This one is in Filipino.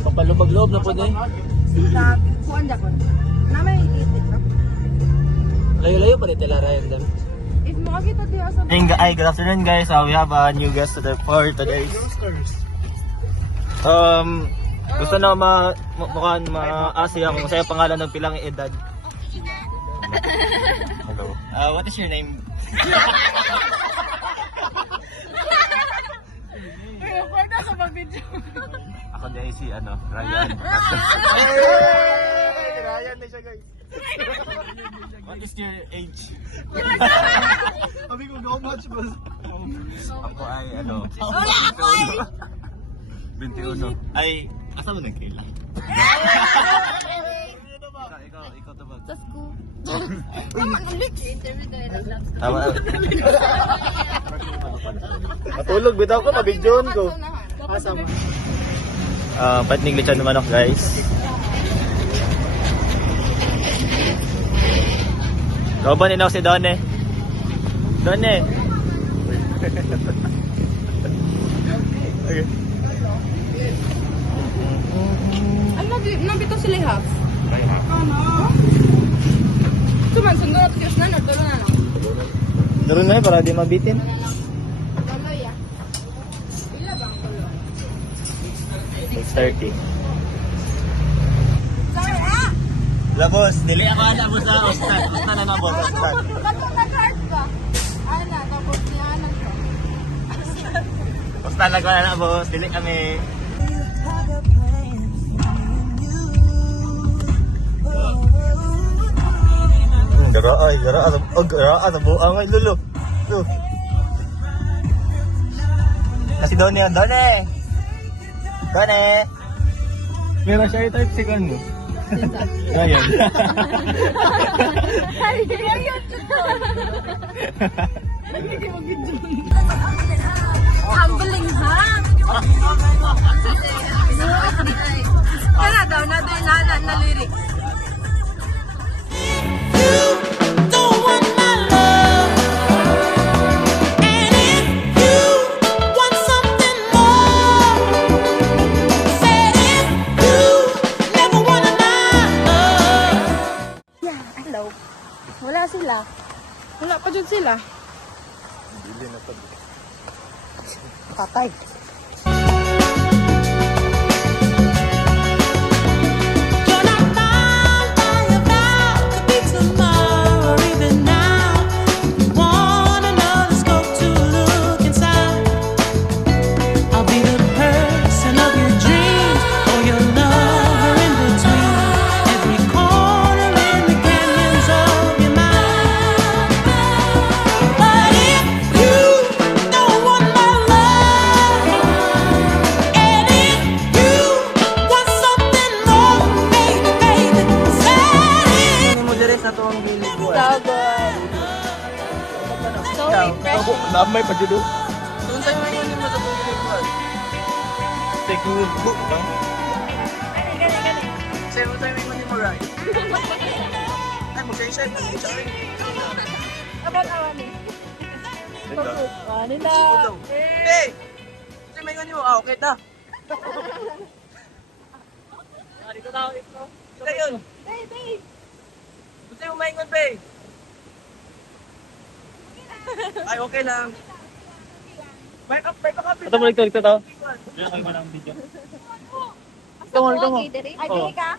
Papalubag-loob na po din. Sa kuwan dapat. Namay itit ka. Layo-layo pa rin Telarayan dam. If makakita diya sa Ay, good afternoon guys. We have a new guest for today. Gusto na mukhang ma-ask kung sa'yo pangalan ng pilang edad. Hello. What is your name? Record sa mag-video. Ako dahil si Ryan. Ryan na siya guys. What is your age? Sabi ko, how much ba? Ako ay 21. Ay, asa mo nagkaila? Ikaw tabag. Sa school. Tama ng lik. Interview tayo ng love story. Tama. Matulog, bitaw ko, mabidyon ko. Kasama. Patning lechon manok guys. Kauban ninaw si Donne. Donne. Okay. Ano, nabito sila half? Ano? Tuman, sundo na ito na, nagtulo na lang. Naroon na para di mabitin. Tuloy ya. Ila bang tuloy? 6:30. Sorry ah! Labos, dili ako ana mo sa Ostan. Ostan na boss, Ostan. Ba't nag-heart ka? Ana, tapos niya anak ka. Ostan lang ko na boss, dili kami. Gara sa buang ay lulo. Lu. Kasi Donne. Meron siya i-type si kan mo. Ayan. Humbling ha? Kaya daw, natin na lyric. Wala sila. Wala pa dyan sila. Bili na to. Patay. Namay pa dito. Doon tayo ngayon mo sa buhay mo. Take wood book lang. Gani. Sa'yo tayo ngayon mo, Ryan. Ay, mag-share mo. Abot awani. Nila. Hey! Sa'yo ngayon mo. Okay na. ingon, be. Ay, okay lang. May kakapit. Ito mo ito. Ay, dili ka?